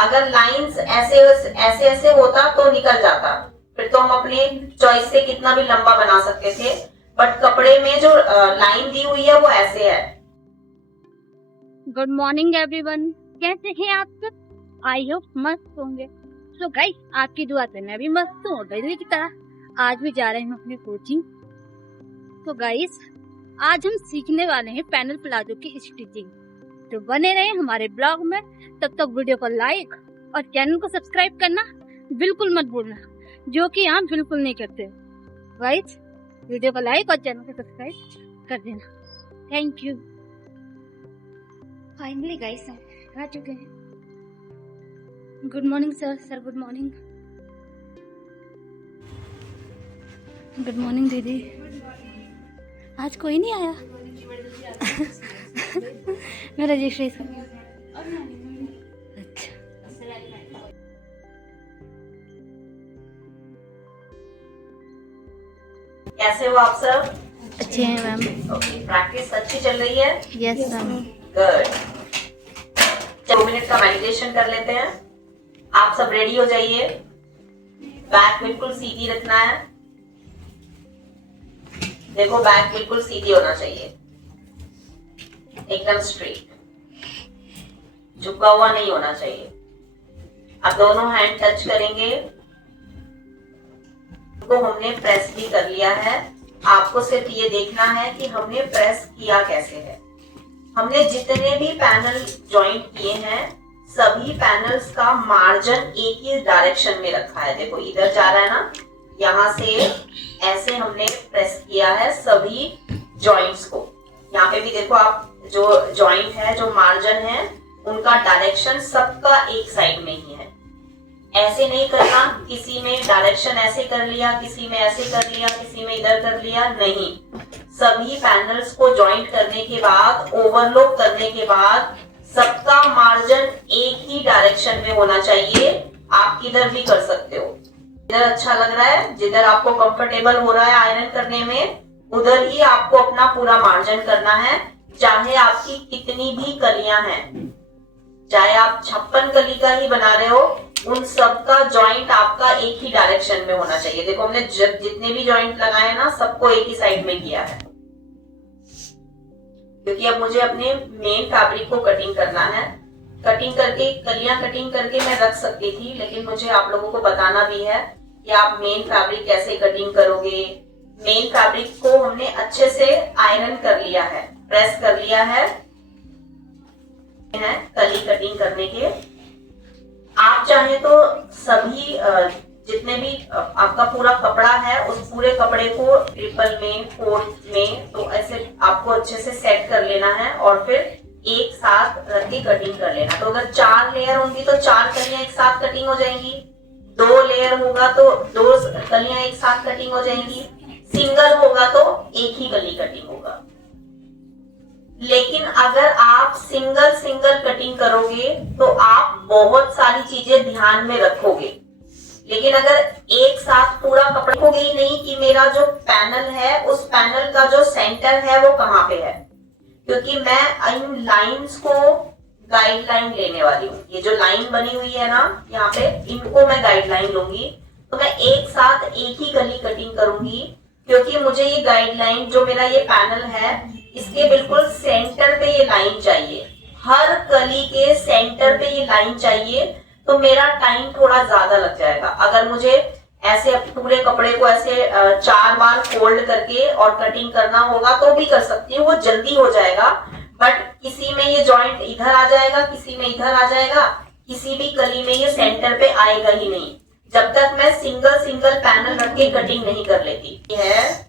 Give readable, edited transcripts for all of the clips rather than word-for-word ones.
अगर लाइंस ऐसे ऐसे ऐसे होता तो निकल जाता, फिर तो हम अपने चॉइस से कितना भी लंबा बना सकते थे, बट कपड़े में जो लाइन दी हुई है वो ऐसे है। गुड मॉर्निंग एवरीवन, कैसे हैं आप सब? आई होप मस्त होंगे। सो गाइस, आपकी दुआ से मैं भी मस्त हूँ डेली की तरह। आज भी जा रहे हैं अपनी कोचिंग। तो गाइस, आज हम सीखने वाले हैं पैनल प्लाजो की स्टिचिंग। तो बने रहे हमारे ब्लॉग में। तब तक वीडियो को लाइक और चैनल को सब्सक्राइब करना बिल्कुल मत भूलना, जो कि आप बिल्कुल नहीं करते। गाइस, वीडियो को लाइक और चैनल को सब्सक्राइब कर देना। Thank you. फाइनली गाइस आ चुके हैं। Good morning sir good morning. Good morning दीदी। आज कोई नहीं आया। मैं रजिस्ट्रेशन। अच्छा, कैसे हो आप सब? अच्छे हैं मैम। ओके, प्रैक्टिस अच्छी चल रही है? Yes ma'am. गुड। 2 मिनट का मेडिटेशन कर लेते हैं। आप सब रेडी हो जाइए। बैक बिल्कुल सीधी रखना है। देखो, बैक बिल्कुल सीधी होना चाहिए, एकदम स्ट्रेट, झुका हुआ नहीं होना चाहिए। अब दोनों हैंड टच करेंगे। तो हमने प्रेस भी कर लिया है। आपको सिर्फ ये देखना है कि हमने प्रेस किया कैसे है। हमने जितने भी पैनल ज्वाइंट किए हैं, सभी पैनल्स का मार्जिन एक ही डायरेक्शन में रखा है। देखो, इधर जा रहा है ना, यहाँ से ऐसे हमने प्रेस किया है सभी जॉइंट्स को। यहाँ पे भी देखो आप, जो जॉइंट है, जो मार्जिन है, उनका डायरेक्शन सबका एक साइड में ही है। ऐसे नहीं करना, किसी में डायरेक्शन ऐसे कर लिया, किसी में ऐसे कर लिया, किसी में इधर कर लिया, नहीं। सभी पैनल्स को ज्वाइंट करने के बाद, ओवरलैप करने के बाद, सबका मार्जिन एक ही डायरेक्शन में होना चाहिए। आप किधर भी कर सकते हो, जिधर अच्छा लग रहा है, जिधर आपको कंफर्टेबल हो रहा है आयरन करने में, उधर ही आपको अपना पूरा मार्जिन करना है। चाहे आपकी कितनी भी कलियां हैं, चाहे आप 56 कली का ही बना रहे हो, उन सब का ज्वाइंट आपका एक ही डायरेक्शन में होना चाहिए। देखो, हमने जितने भी ज्वाइंट लगाए ना, सबको एक ही साइड में किया है, क्योंकि अब मुझे अपने मेन फैब्रिक को कटिंग करना है। कटिंग करके, कलियां कटिंग करके मैं रख सकती थी, लेकिन मुझे आप लोगों को बताना भी है कि आप मेन फैब्रिक कैसे कटिंग करोगे। मेन फैब्रिक को हमने अच्छे से आयरन कर लिया है, प्रेस कर लिया है कली कटिंग करने के। आप चाहे तो सभी जितने भी आपका पूरा कपड़ा है, उस पूरे कपड़े को ट्रिपल में, फोर्थ में, तो ऐसे आपको अच्छे से सेट कर लेना है और फिर एक साथ रख के कटिंग कर लेना। तो अगर 4 लेयर होंगी तो 4 कलियां एक साथ कटिंग हो जाएंगी। 2 लेयर होगा तो 2 कलियां एक साथ कटिंग हो जाएंगी। सिंगल होगा तो एक ही कली कटिंग होगा। लेकिन अगर आप सिंगल सिंगल कटिंग करोगे तो आप बहुत सारी चीजें ध्यान में रखोगे। लेकिन अगर एक साथ पूरा कपड़ा रखोगे ही नहीं कि मेरा जो पैनल है, उस पैनल का जो सेंटर है वो कहाँ पे है, क्योंकि मैं इन लाइंस को गाइडलाइन लेने वाली हूँ। ये जो लाइन बनी हुई है ना यहाँ पे, इनको मैं गाइडलाइन लूंगी। तो मैं एक साथ एक ही कली कटिंग करूंगी, क्योंकि मुझे ये गाइडलाइन, जो मेरा ये पैनल है, इसके बिल्कुल सेंटर पे ये लाइन चाहिए। हर कली के सेंटर पे ये लाइन चाहिए, तो मेरा टाइम थोड़ा ज्यादा लग जाएगा। अगर मुझे ऐसे पूरे कपड़े को ऐसे 4 बार फोल्ड करके और कटिंग करना होगा तो भी कर सकती हूँ, वो जल्दी हो जाएगा। बट किसी में ये जॉइंट इधर आ जाएगा, किसी में इधर आ जाएगा, किसी भी कली में ये सेंटर पे आएगा ही नहीं, जब तक मैं सिंगल सिंगल पैनल रख के कटिंग नहीं कर लेती है।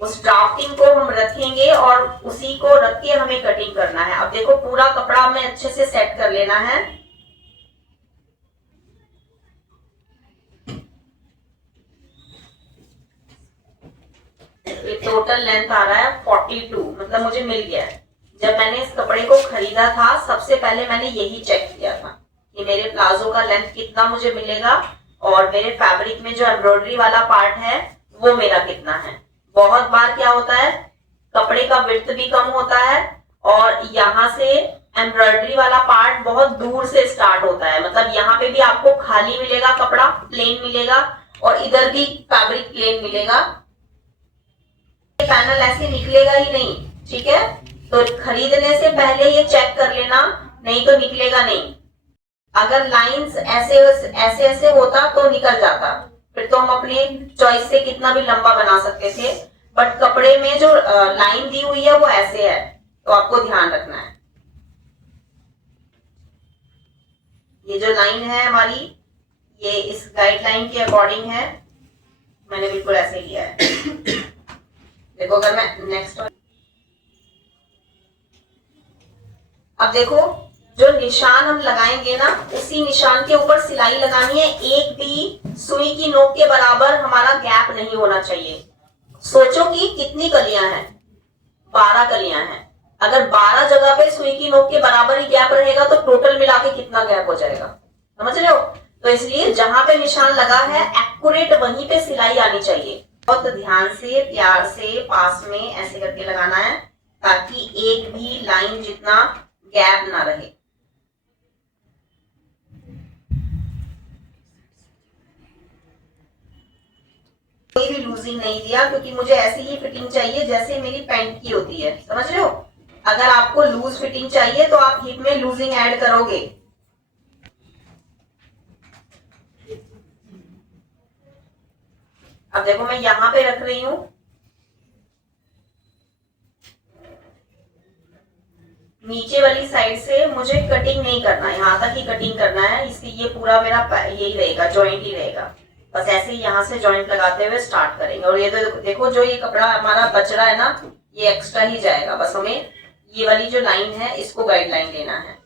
उस ड्राफ्टिंग को हम रखेंगे और उसी को रख के हमें कटिंग करना है। अब देखो, पूरा कपड़ा हमें अच्छे से सेट कर लेना है। ये टोटल लेंथ आ रहा है 42, मतलब मुझे मिल गया है। जब मैंने इस कपड़े को खरीदा था, सबसे पहले मैंने यही चेक किया था कि मेरे प्लाजो का लेंथ कितना मुझे मिलेगा और मेरे फैब्रिक में जो एम्ब्रॉयडरी वाला पार्ट है वो मेरा कितना है। बहुत बार क्या होता है, कपड़े का विड्थ भी कम होता है और यहाँ से एम्ब्रॉयडरी वाला पार्ट बहुत दूर से स्टार्ट होता है, मतलब पे भी आपको खाली मिलेगा, कपड़ा प्लेन मिलेगा और इधर भी फैब्रिक प्लेन मिलेगा। पैनल ऐसे निकलेगा ही नहीं, ठीक है। तो खरीदने से पहले ये चेक कर लेना, नहीं तो निकलेगा नहीं। अगर लाइंस ऐसे ऐसे ऐसे होता तो निकल जाता, फिर तो हम अपने चॉइस से कितना भी लंबा बना सकते थे। बट कपड़े में जो लाइन दी हुई है वो ऐसे है, तो आपको ध्यान रखना है। ये जो लाइन है हमारी, ये इस गाइडलाइन के अकॉर्डिंग है, मैंने बिल्कुल ऐसे लिया है। देखो अगर मैं नेक्स्ट, अब देखो जो निशान हम लगाएंगे ना, उसी निशान के ऊपर सिलाई लगानी है। एक भी सुई की नोक के बराबर हमारा गैप नहीं होना चाहिए। सोचो कि कितनी कलियां हैं, 12 कलियां हैं। अगर 12 जगह पे सुई की नोक के बराबर ही गैप रहेगा तो टोटल मिला के कितना गैप हो जाएगा, समझ रहे हो। तो इसलिए जहां पे निशान लगा है एक्यूरेट वहीं पे सिलाई आनी चाहिए। बहुत ध्यान से, प्यार से, पास में ऐसे करके लगाना है, ताकि एक भी लाइन जितना गैप ना रहे। कोई भी लूजिंग नहीं दिया, क्योंकि मुझे ऐसी ही फिटिंग चाहिए जैसे मेरी पैंट की होती है, समझ रहे हो। अगर आपको लूज फिटिंग चाहिए तो आप हिप में लूजिंग ऐड करोगे। अब देखो मैं यहां पे रख रही हूं, नीचे वाली साइड से मुझे कटिंग नहीं करना है, यहाँ तक ही कटिंग करना है। इसलिए ये पूरा मेरा यही रहेगा, जॉइंट ही रहेगा। बस ऐसे ही यहाँ से जॉइंट लगाते हुए स्टार्ट करेंगे। और ये तो देखो जो ये कपड़ा हमारा बच रहा है ना, ये एक्स्ट्रा ही जाएगा। बस हमें ये वाली जो लाइन है इसको गाइडलाइन लेना है।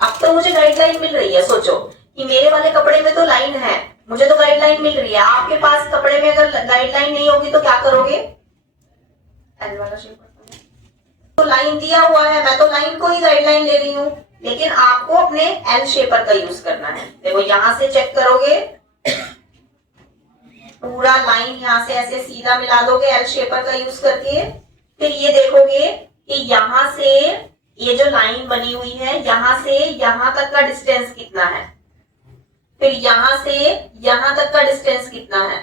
अब तो मुझे गाइडलाइन मिल रही है। सोचो कि मेरे वाले कपड़े में तो लाइन है, मुझे तो गाइडलाइन मिल रही है। आपके पास कपड़े में अगर गाइडलाइन नहीं होगी तो क्या करोगे। एल वाला शेप तो लाइन दिया हुआ है, मैं तो लाइन को ही गाइडलाइन ले रही हूँ, लेकिन आपको अपने एल शेपर का यूज करना है। देखो यहां से चेक करोगे, पूरा लाइन यहाँ से ऐसे सीधा मिला दोगे एल शेपर का यूज करके। फिर ये देखोगे कि यहाँ से ये जो लाइन बनी हुई है, यहाँ से यहाँ तक का डिस्टेंस कितना है, फिर यहाँ से यहाँ तक का डिस्टेंस कितना है,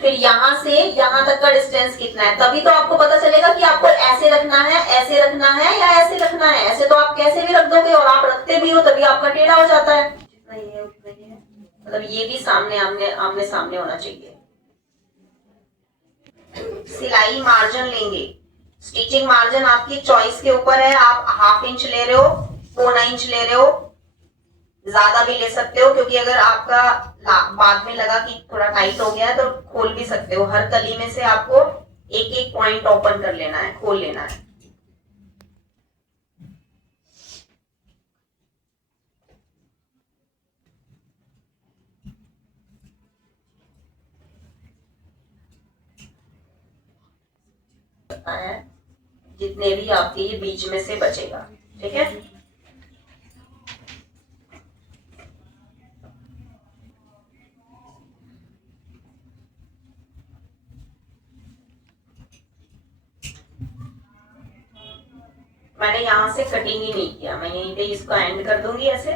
फिर यहाँ से यहाँ तक का डिस्टेंस कितना है। तभी तो आपको पता चलेगा कि आपको ऐसे रखना है, ऐसे रखना है या ऐसे रखना है। ऐसे तो आप कैसे भी रख दोगे, और आप रखते भी हो तभी आपका टेढ़ा हो जाता है। जितना ये है उतना ही है, मतलब ये भी सामने आमने सामने होना चाहिए। सिलाई मार्जिन लेंगे, स्टिचिंग मार्जिन आपकी चॉइस के ऊपर है। आप 1/2 इंच ले रहे हो, 1/4 इंच ले रहे हो, ज्यादा भी ले सकते हो, क्योंकि अगर आपका बाद में लगा कि थोड़ा टाइट हो गया है तो खोल भी सकते हो। हर कली में से आपको एक एक पॉइंट ओपन कर लेना है, खोल लेना है। है जितने भी आपके ये बीच में से बचेगा, ठीक है। मैंने यहां से कटिंग ही नहीं किया, मैं यहीं पे इसको एंड कर दूंगी ऐसे,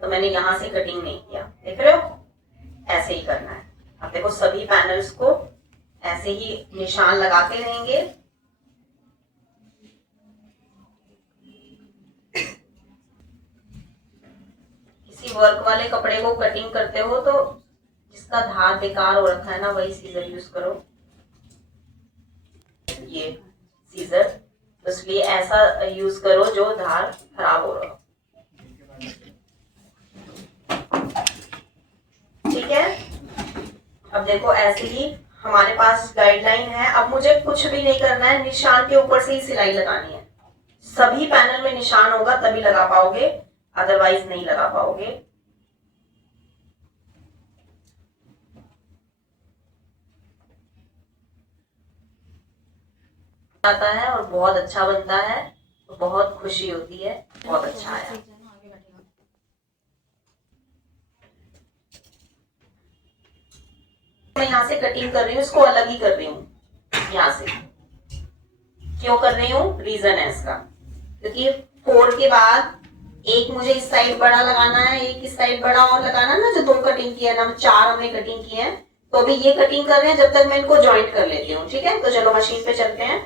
तो मैंने यहां से कटिंग नहीं किया। देख रहे हो, ऐसे ही करना है। अब देखो सभी पैनल्स को ऐसे ही निशान लगाते रहेंगे। किसी वर्क वाले कपड़े को कटिंग करते हो तो जिसका धार बेकार हो रखा है ना, वही सीजर यूज करो। ये सीजर, इसलिए ऐसा यूज करो जो धार खराब हो रहा हो, ठीक है। अब देखो ऐसे ही हमारे पास गाइडलाइन है। अब मुझे कुछ भी नहीं करना है, निशान के ऊपर से ही सिलाई लगानी है। सभी पैनल में निशान होगा तभी लगा पाओगे, अदरवाइज नहीं लगा पाओगे। आता है और बहुत अच्छा बनता है, तो बहुत खुशी होती है। बहुत अच्छा आया। मैं यहाँ से कटिंग कर रही हूँ, इसको अलग ही कर रही हूँ यहाँ से। क्यों कर रही हूँ, रीजन है इसका, क्योंकि 4 के बाद एक मुझे इस साइड बड़ा लगाना है, एक इस साइड बड़ा और लगाना है ना, जो 2 कटिंग की है ना, 4 हमने कटिंग की है। तो अभी ये कटिंग कर रहे हैं, जब तक मैं इनको ज्वाइंट कर लेती हूँ। ठीक है, तो चलो मशीन पे चलते हैं,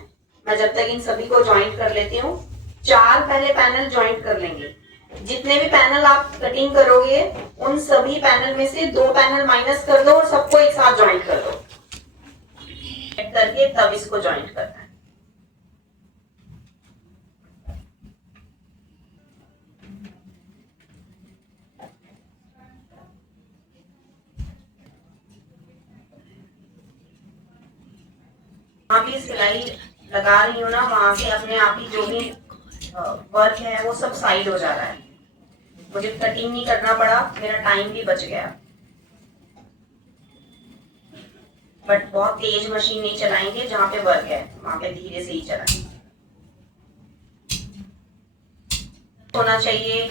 मैं जब तक इन सभी को ज्वाइंट कर लेती हूँ। 4 पहले पैनल ज्वाइंट कर लेंगे। जितने भी पैनल आप कटिंग करोगे उन सभी पैनल में से 2 पैनल माइनस कर दो और सबको एक साथ ज्वाइंट कर दो, करके तब इसको ज्वाइंट करना है। वहां भी सिलाई लगा रही हूँ ना, वहां से अपने आप ही जो भी वर्क है वो सब साइड हो जा रहा है। मुझे कटिंग नहीं करना पड़ा, मेरा टाइम भी बच गया। बट बहुत तेज मशीन नहीं चलाएंगे, जहां पे वर्क है वहां पे धीरे से ही चलाएंगे। होना चाहिए।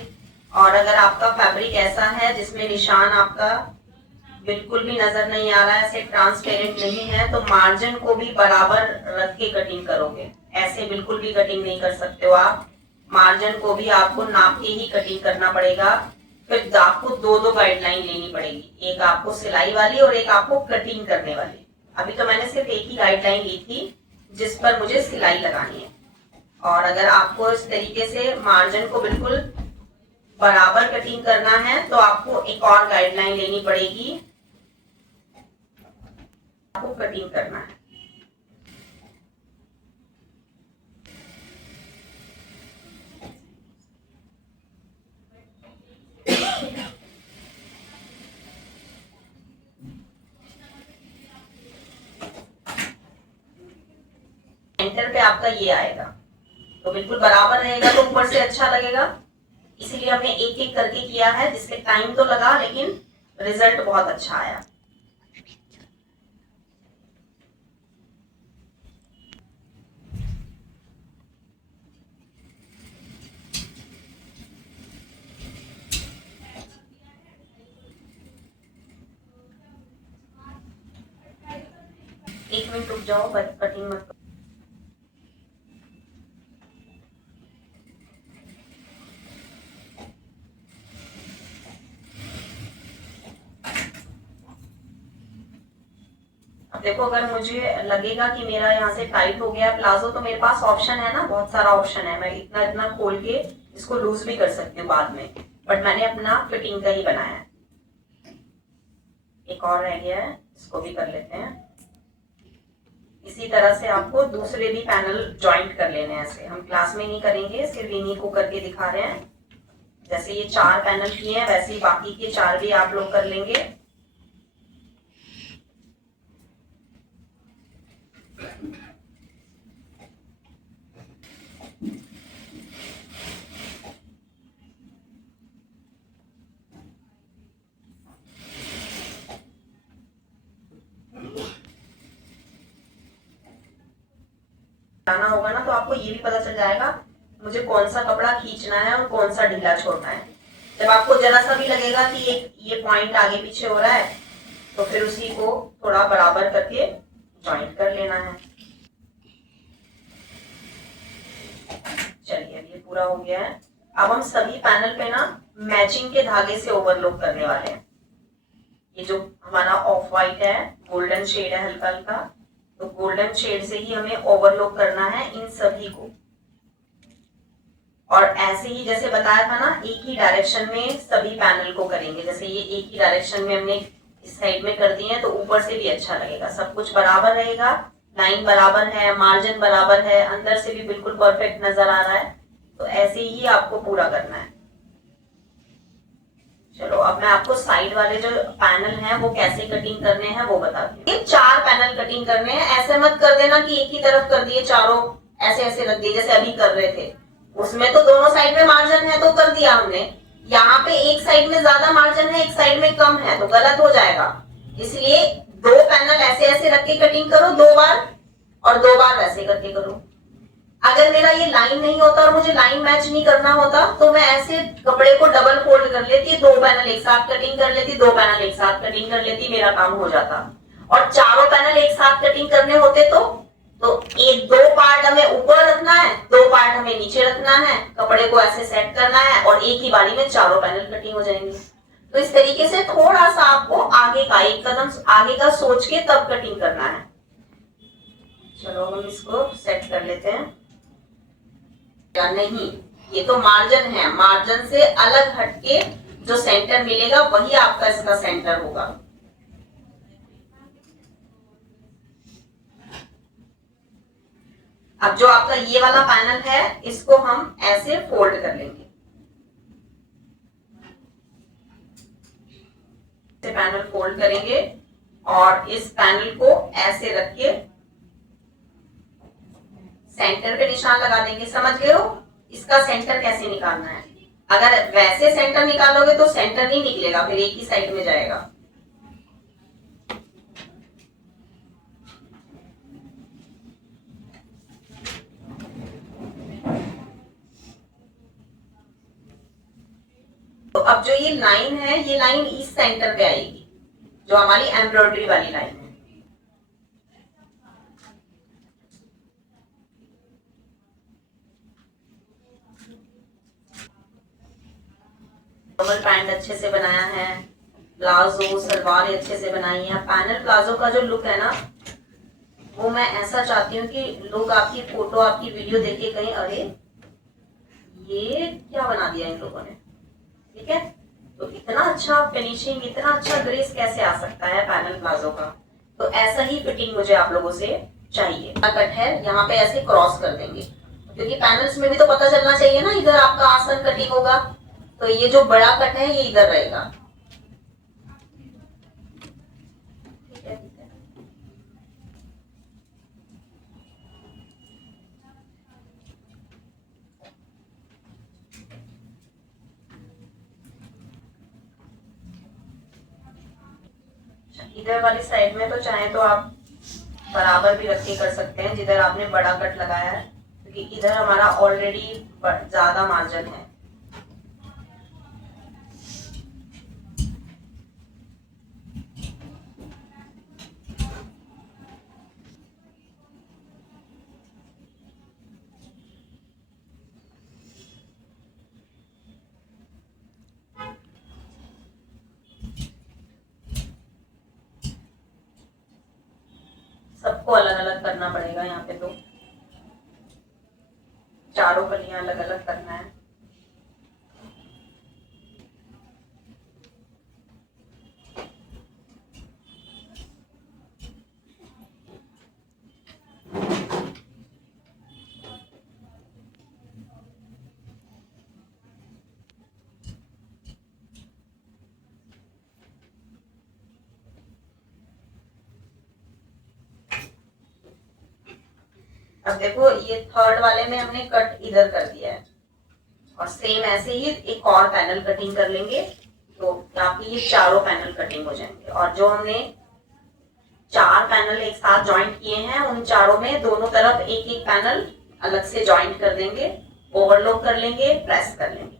और अगर आपका फैब्रिक ऐसा है जिसमें निशान आपका बिल्कुल भी नजर नहीं आ रहा है, ऐसे ट्रांसपेरेंट नहीं है, तो मार्जिन को भी बराबर रख के कटिंग करोगे। ऐसे बिल्कुल भी कटिंग नहीं कर सकते हो आप। मार्जिन को भी आपको नाप के ही कटिंग करना पड़ेगा। फिर आपको 2 गाइडलाइन लेनी पड़ेगी, एक आपको सिलाई वाली और एक आपको कटिंग करने वाली। अभी तो मैंने सिर्फ एक ही गाइडलाइन ली थी जिस पर मुझे सिलाई लगानी है। और अगर आपको इस तरीके से मार्जिन को बिल्कुल बराबर कटिंग करना है तो आपको एक और गाइडलाइन लेनी पड़ेगी, आपको कटिंग करना है। सेंटर पे आपका ये आएगा, तो बिल्कुल बराबर रहेगा तो ऊपर से अच्छा लगेगा। इसीलिए हमने एक एक करके किया है, जिससे टाइम तो लगा लेकिन रिजल्ट बहुत अच्छा आया। एक मिनट रुक जाओ, कटिंग मत। अब देखो, अगर मुझे लगेगा कि मेरा यहाँ से टाइट हो गया प्लाजो, तो मेरे पास ऑप्शन है ना, बहुत सारा ऑप्शन है। मैं इतना इतना खोल के इसको लूज भी कर सकती हूँ बाद में, बट मैंने अपना फिटिंग का ही बनाया है। एक और रह गया है, इसको भी कर लेते हैं। इसी तरह से आपको दूसरे भी पैनल ज्वाइंट कर लेने हैं। ऐसे हम क्लास में नहीं करेंगे, सिर्फ इन्हीं को करके दिखा रहे हैं। जैसे ये 4 पैनल किए हैं, वैसे ही बाकी के 4 भी आप लोग कर लेंगे। जाना होगा ना, तो आपको ये भी पता चल जाएगा मुझे कौन सा कपड़ा खींचना है और कौन सा ढीला छोड़ना है। जब आपको जरा सा भी लगेगा कि ये पॉइंट आगे पीछे हो रहा है, तो फिर उसी को थोड़ा बराबर करके ज्वाइंट कर लेना है। चलिए, अब ये पूरा हो गया है। अब हम सभी पैनल पे ना मैचिंग के धागे से ओवरलॉक करने वाले हैं। ये जो हमारा ऑफ व्हाइट है, गोल्डन शेड है हल्का हल्का, तो गोल्डन शेड से ही हमें ओवरलॉक करना है इन सभी को। और ऐसे ही जैसे बताया था ना, एक ही डायरेक्शन में सभी पैनल को करेंगे। जैसे ये एक ही डायरेक्शन में हमने इस साइड में कर दिए हैं, तो ऊपर से भी अच्छा लगेगा। सब कुछ बराबर रहेगा, लाइन बराबर है, मार्जिन बराबर है, अंदर से भी बिल्कुल परफेक्ट नजर आ रहा है। तो ऐसे ही आपको पूरा करना है। चलो, अब मैं आपको साइड वाले जो पैनल हैं वो कैसे कटिंग करने हैं वो बताती हूँ। 4 पैनल कटिंग करने हैं। ऐसे मत कर देना कि एक ही तरफ कर दिए चारों, ऐसे ऐसे रख दिए जैसे अभी कर रहे थे। उसमें तो दोनों साइड में मार्जिन है तो कर दिया हमने। यहाँ पे एक साइड में ज्यादा मार्जिन है, एक साइड में कम है, तो गलत हो जाएगा। इसलिए 2 पैनल ऐसे ऐसे रख के कटिंग करो 2 बार, और 2 बार वैसे करके करो। अगर मेरा ये लाइन नहीं होता और मुझे लाइन मैच नहीं करना होता, तो मैं ऐसे कपड़े को डबल फोल्ड कर लेती, 2 पैनल एक साथ कटिंग कर लेती, 2 पैनल एक साथ कटिंग कर लेती, मेरा काम हो जाता। और चारों पैनल एक साथ कटिंग करने होते तो तो एक 2 पार्ट हमें ऊपर रखना है, 2 पार्ट हमें नीचे रखना है, कपड़े को ऐसे सेट करना है और एक ही बारी में चारों पैनल कटिंग हो जाएंगे। तो इस तरीके से थोड़ा सा आपको आगे का एक कदम आगे का सोच के तब कटिंग करना है। चलो हम इसको सेट कर लेते हैं। या नहीं, ये तो मार्जिन है, मार्जिन से अलग हटके जो सेंटर मिलेगा वही आपका इसका सेंटर होगा। अब जो आपका ये वाला पैनल है इसको हम ऐसे फोल्ड कर लेंगे। इसे पैनल फोल्ड करेंगे और इस पैनल को ऐसे रख के सेंटर पे निशान लगा देंगे। समझ गए हो इसका सेंटर कैसे निकालना है? अगर वैसे सेंटर निकालोगे तो सेंटर नहीं निकलेगा, फिर एक ही साइड में जाएगा। तो अब जो ये लाइन है, ये लाइन इस सेंटर पे आएगी, जो हमारी एम्ब्रॉयडरी वाली लाइन है। नॉर्मल पैंट अच्छे से बनाया है, प्लाजो सलवार अच्छे से बनाई है। पैनल प्लाजो का जो लुक है ना, वो मैं ऐसा चाहती हूँ कि लोग आपकी फोटो आपकी वीडियो देख के कहीं अरे ये क्या बना दिया इन लोगों ने। ठीक है, तो इतना अच्छा फिनिशिंग, इतना अच्छा ग्रेस कैसे आ सकता है पैनल प्लाजो का। तो ऐसा ही फिटिंग मुझे आप लोगों से चाहिए। कट है यहाँ पे ऐसे क्रॉस कर देंगे, क्योंकि पैनल्स में भी तो पता चलना चाहिए ना इधर आपका आसन कटिंग होगा। तो ये जो बड़ा कट है ये इधर रहेगा। ठीक है, ठीक है। इधर वाली साइड में तो चाहे तो आप बराबर भी रख के कर सकते हैं जिधर आपने बड़ा कट लगाया है, क्योंकि इधर हमारा ऑलरेडी ज्यादा मार्जिन है। सबको अलग अलग करना पड़ेगा यहाँ पे, तो चारों कलियां अलग अलग करना है। अब देखो ये थर्ड वाले में हमने कट इधर कर दिया है, और सेम ऐसे ही एक और पैनल कटिंग कर लेंगे, तो आपकी ये चारों पैनल कटिंग हो जाएंगे। और जो हमने 4 पैनल एक साथ ज्वाइंट किए हैं, उन चारों में दोनों तरफ एक एक पैनल अलग से ज्वाइंट कर देंगे, ओवरलॉक कर लेंगे, प्रेस कर लेंगे।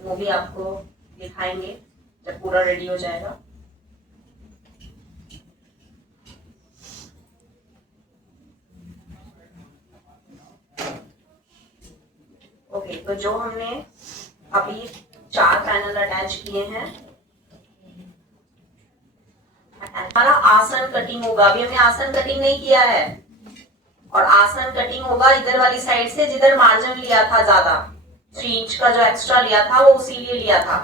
वो भी आपको दिखाएंगे जब पूरा रेडी हो जाएगा। ओके, तो जो हमने अभी 4 पैनल अटैच किए हैं, हमारा आसन कटिंग होगा। अभी हमने आसन कटिंग नहीं किया है, और आसन कटिंग होगा इधर वाली साइड से, जिधर मार्जिन लिया था ज्यादा 3 इंच का जो एक्स्ट्रा लिया था वो उसी लिए लिया था।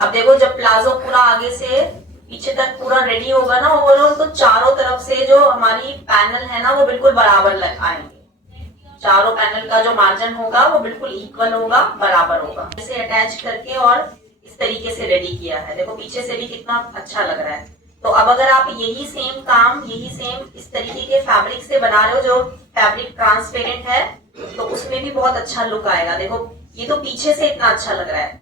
अब देखो जब प्लाजो पूरा आगे से पीछे तक पूरा रेडी होगा ना ओवरऑल, तो चारों तरफ से जो हमारी पैनल है ना वो बिल्कुल बराबर आएंगे। चारों पैनल का जो मार्जिन होगा वो बिल्कुल इक्वल होगा, बराबर होगा। इसे अटैच करके और इस तरीके से रेडी किया है। देखो पीछे से भी कितना अच्छा लग रहा है। तो अब अगर आप यही सेम काम, यही सेम इस तरीके के फैब्रिक से बना रहे हो जो फैब्रिक ट्रांसपेरेंट है, तो उसमें भी बहुत अच्छा लुक आएगा। देखो ये तो पीछे से इतना अच्छा लग रहा है,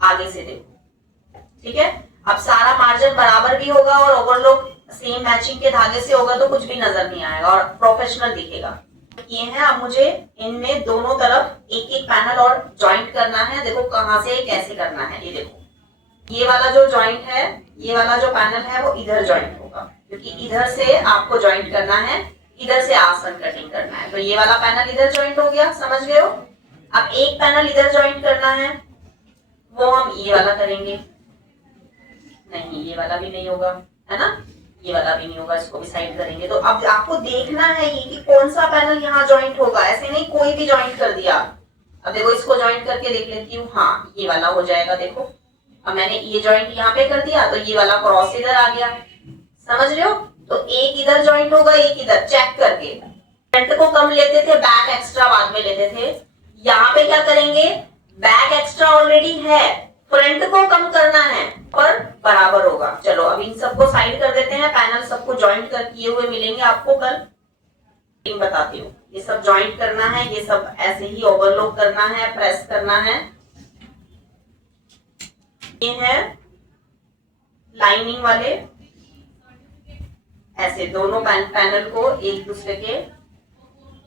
आगे से देखो, ठीक है। अब सारा मार्जिन बराबर भी होगा और ओवरलॉक सेम मैचिंग के धागे से होगा तो कुछ भी नजर नहीं आएगा और प्रोफेशनल दिखेगा। ये है, अब मुझे इनमें दोनों तरफ एक एक पैनल और ज्वाइंट करना है। देखो कहां से कैसे करना है, ये देखो ये वाला जो ज्वाइंट है, ये वाला जो पैनल है वो इधर ज्वाइंट होगा, क्योंकि इधर से आपको ज्वाइंट करना है, इधर से आसन कटिंग करना है। तो ये वाला पैनल इधर ज्वाइंट हो गया, समझ गए हो। अब एक पैनल इधर ज्वाइंट करना है, वो हम ये वाला करेंगे। नहीं ये वाला भी नहीं होगा, है ना, ये वाला भी नहीं होगा, इसको भी साइड करेंगे। तो अब आपको देखना है ये कि कौन सा पैनल यहाँ ज्वाइंट होगा, ऐसे नहीं कोई भी ज्वाइंट कर दिया। अब देखो इसको ज्वाइंट करके देख लेती हूँ, हाँ ये वाला हो जाएगा। देखो अब मैंने ये ज्वाइंट यहाँ पे कर दिया तो ये वाला क्रॉस इधर आ गया, समझ रहे हो। तो एक इधर ज्वाइंट होगा, एक इधर, चेक करके। फ्रंट को कम लेते थे, बैक एक्स्ट्रा बाद में लेते थे। यहाँ पे क्या करेंगे, बैक एक्स्ट्रा ऑलरेडी है, फ्रंट को कम करना है पर बराबर होगा। चलो अब इन सबको साइड कर देते हैं, पैनल सबको ज्वाइंट कर किए हुए मिलेंगे आपको कल, बताती हूँ। ये सब ज्वाइंट करना है, ये सब ऐसे ही ओवरलॉक करना है, प्रेस करना है। ये है लाइनिंग वाले, ऐसे दोनों पैनल को एक दूसरे के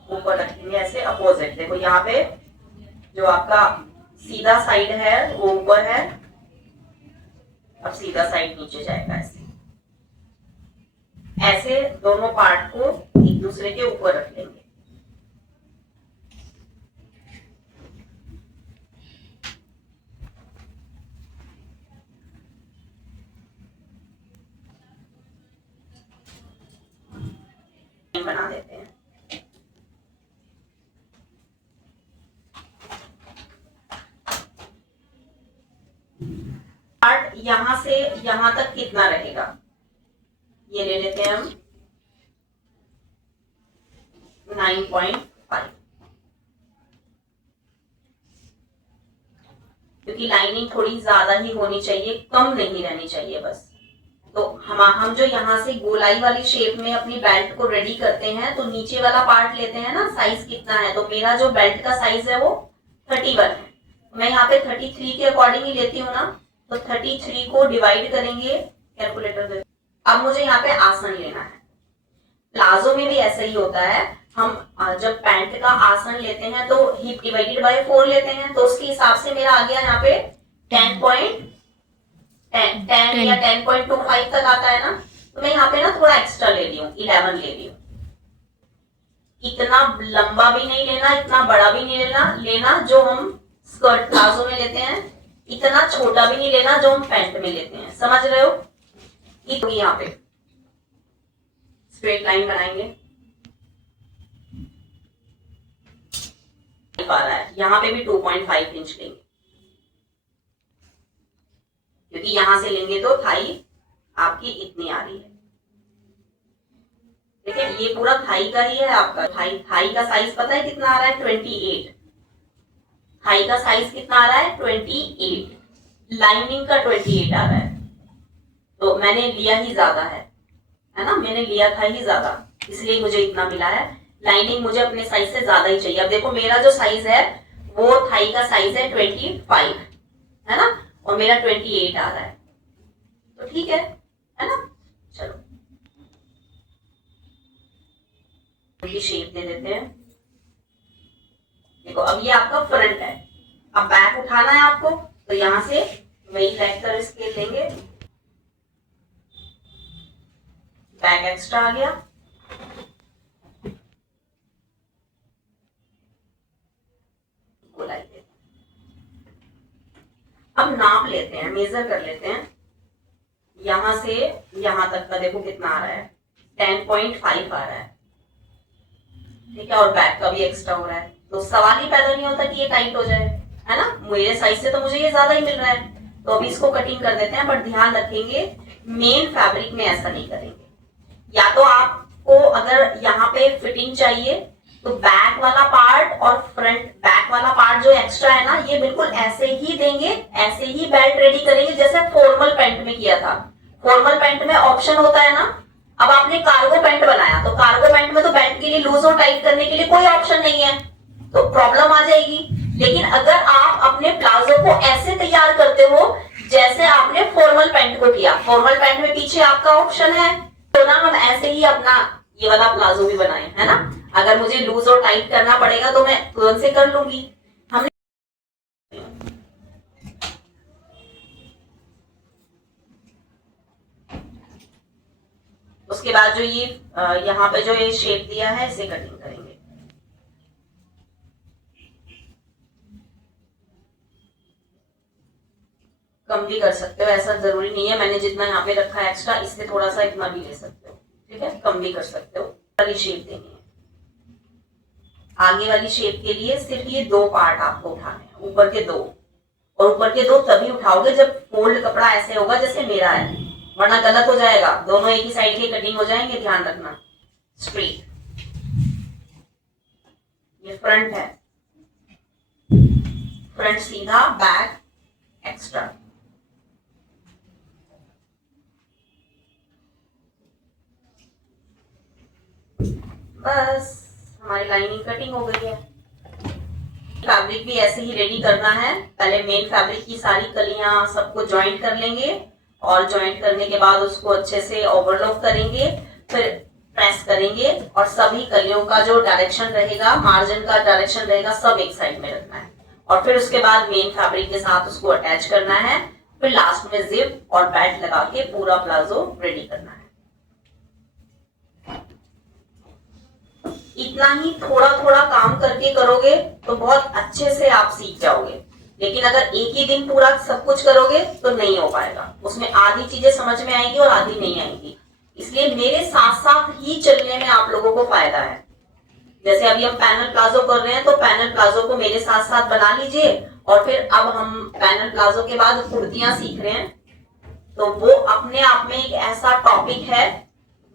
ऊपर रखेंगे, ऐसे अपोजिट। देखो यहाँ पे जो आपका सीधा साइड है वो ऊपर है, अब सीधा साइड नीचे जाएगा। ऐसे ऐसे दोनों पार्ट को एक दूसरे के ऊपर रख लेंगे। बना देते हैं। पार्ट यहां से यहां तक कितना रहेगा, ये ले लेते हैं हम 9.5, क्योंकि लाइनिंग थोड़ी ज्यादा ही होनी चाहिए, कम नहीं रहनी चाहिए बस। तो हम जो यहाँ से गोलाई वाली शेप में अपनी बेल्ट को रेडी करते हैं, तो नीचे वाला पार्ट लेते हैं ना, साइज कितना है। तो मेरा जो बेल्ट का साइज है वो 31 है, मैं यहाँ पे 33 के अकॉर्डिंग ही लेती हूँ ना। तो 33 को डिवाइड करेंगे कैलकुलेटर से। अब मुझे यहाँ पे आसन लेना है। प्लाजो में भी ऐसा ही होता है, हम जब पैंट का आसन लेते हैं तो हिप डिवाइडेड बाय 4 लेते हैं, तो उसके हिसाब से मेरा आ गया यहाँ पे 10 या 10.25 तक आता है ना। तो मैं यहाँ पे ना थोड़ा एक्स्ट्रा ले ली हूँ, 11 ले ली हूँ। इतना लंबा भी नहीं लेना, इतना बड़ा भी नहीं लेना जो हम स्कर्ट प्लाजो में लेते हैं, इतना छोटा भी नहीं लेना जो हम पैंट में लेते हैं, समझ रहे हो। यहाँ पे स्ट्रेट लाइन बनाएंगे, पा रहा है, यहाँ पे भी 2.5 इंच लेंगे, क्योंकि यहां से लेंगे तो थाई आपकी इतनी आ रही है। देखिए ये पूरा थाई का ही है आपका। थाई का साइज पता है कितना आ रहा है, 28। थाई का साइज कितना आ रहा है, 28। लाइनिंग का 28 आ रहा है, तो मैंने लिया ही ज्यादा है ना, मैंने लिया था ही ज्यादा, इसलिए मुझे इतना मिला है। लाइनिंग मुझे अपने साइज से ज्यादा ही चाहिए। अब देखो मेरा जो साइज है वो थाई का साइज है 25, है ना, और मेरा 28 आ रहा है, तो ठीक है ना। चलो शेप दे देते हैं। देखो अब ये आपका फ्रंट है, अब बैक उठाना है आपको, तो यहां से वही वेक्टर स्केल लेंगे, बैक एक्स्ट्रा आ गया, गोलाई देते। अब नाप लेते हैं, मेजर कर लेते हैं, यहां से यहां तक का देखो कितना आ रहा है, 10.5 आ रहा है, ठीक है, और बैक का भी एक्स्ट्रा हो रहा है। तो सवाल ही पैदा नहीं होता कि ये टाइट हो जाए, है ना। मेरे साइज से तो मुझे ये ज्यादा ही मिल रहा है, तो अभी इसको कटिंग कर देते हैं। बट ध्यान रखेंगे मेन फैब्रिक में ऐसा नहीं करेंगे। या तो आपको अगर यहाँ पे फिटिंग चाहिए तो बैक वाला पार्ट और फ्रंट बैक वाला पार्ट जो एक्स्ट्रा है ना, ये बिल्कुल ऐसे ही देंगे, ऐसे ही बेल्ट रेडी करेंगे जैसे फॉर्मल पैंट में किया था। फॉर्मल पैंट में ऑप्शन होता है ना, अब आपने कार्गो पैंट बनाया तो कार्गो पैंट में तो पैंट के लिए लूज और टाइट करने के लिए कोई ऑप्शन नहीं है, तो प्रॉब्लम आ जाएगी। लेकिन अगर आप अपने प्लाजो को ऐसे तैयार करते हो जैसे आपने फॉर्मल पैंट को किया, फॉर्मल पैंट में पीछे आपका ऑप्शन है, तो ना हम ऐसे ही अपना ये वाला प्लाजो भी बनाए, है ना। अगर मुझे लूज और टाइट करना पड़ेगा तो मैं तुरंत से कर लूंगी। हमने उसके बाद जो ये यहाँ पे जो ये शेप दिया है इसे कटिंग करेंगे। कम भी कर सकते हो, ऐसा जरूरी नहीं है, मैंने जितना यहाँ पे रखा है एक्स्ट्रा इससे थोड़ा सा इतना भी ले सकते हो, ठीक है, कम भी कर सकते हो। वाली शेप देनी है, आगे वाली शेप के लिए सिर्फ ये 2 पार्ट आपको उठाने हैं, ऊपर के 2, और ऊपर के 2 तभी उठाओगे जब फोल्ड कपड़ा ऐसे होगा जैसे मेरा है, वरना गलत हो जाएगा, दोनों एक ही साइड के कटिंग हो जाएंगे, ध्यान रखना। स्ट्रेट, ये फ्रंट है, फ्रंट सीधा, बैक एक्स्ट्रा। बस हमारी लाइनिंग कटिंग हो गई है। फैब्रिक भी ऐसे ही रेडी करना है, पहले मेन फैब्रिक की सारी कलियां सबको ज्वाइंट कर लेंगे, और ज्वाइंट करने के बाद उसको अच्छे से ओवरलॉक करेंगे, फिर प्रेस करेंगे, और सभी कलियों का जो डायरेक्शन रहेगा, मार्जिन का डायरेक्शन रहेगा, सब एक साइड में रखना है, और फिर उसके बाद मेन फैब्रिक के साथ उसको अटैच करना है, फिर लास्ट में जिप और बेल्ट लगा के पूरा प्लाजो रेडी करना है। इतना ही थोड़ा थोड़ा काम करके करोगे तो बहुत अच्छे से आप सीख जाओगे, लेकिन अगर एक ही दिन पूरा सब कुछ करोगे तो नहीं हो पाएगा, उसमें आधी चीजें समझ में आएगी और आधी नहीं आएगी। इसलिए मेरे साथ साथ ही चलने में आप लोगों को फायदा है। जैसे अभी हम पैनल प्लाजो कर रहे हैं तो पैनल प्लाजो को मेरे साथ साथ बना लीजिए, और फिर अब हम पैनल प्लाजो के बाद कुर्तियां सीख रहे हैं, तो वो अपने आप में एक ऐसा टॉपिक है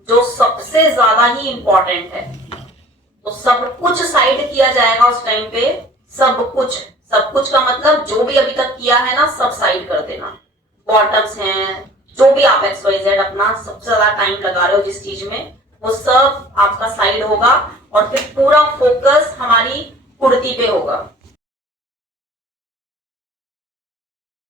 जो सबसे ज्यादा ही इंपॉर्टेंट है। तो सब कुछ साइड किया जाएगा उस टाइम पे, सब कुछ का मतलब जो भी अभी तक किया है ना सब साइड कर देना। बॉटम्स हैं, जो भी आप XYZ अपना सबसे ज्यादा टाइम लगा रहे हो जिस चीज में, वो सब आपका साइड होगा, और फिर पूरा फोकस हमारी कुर्ती पे होगा।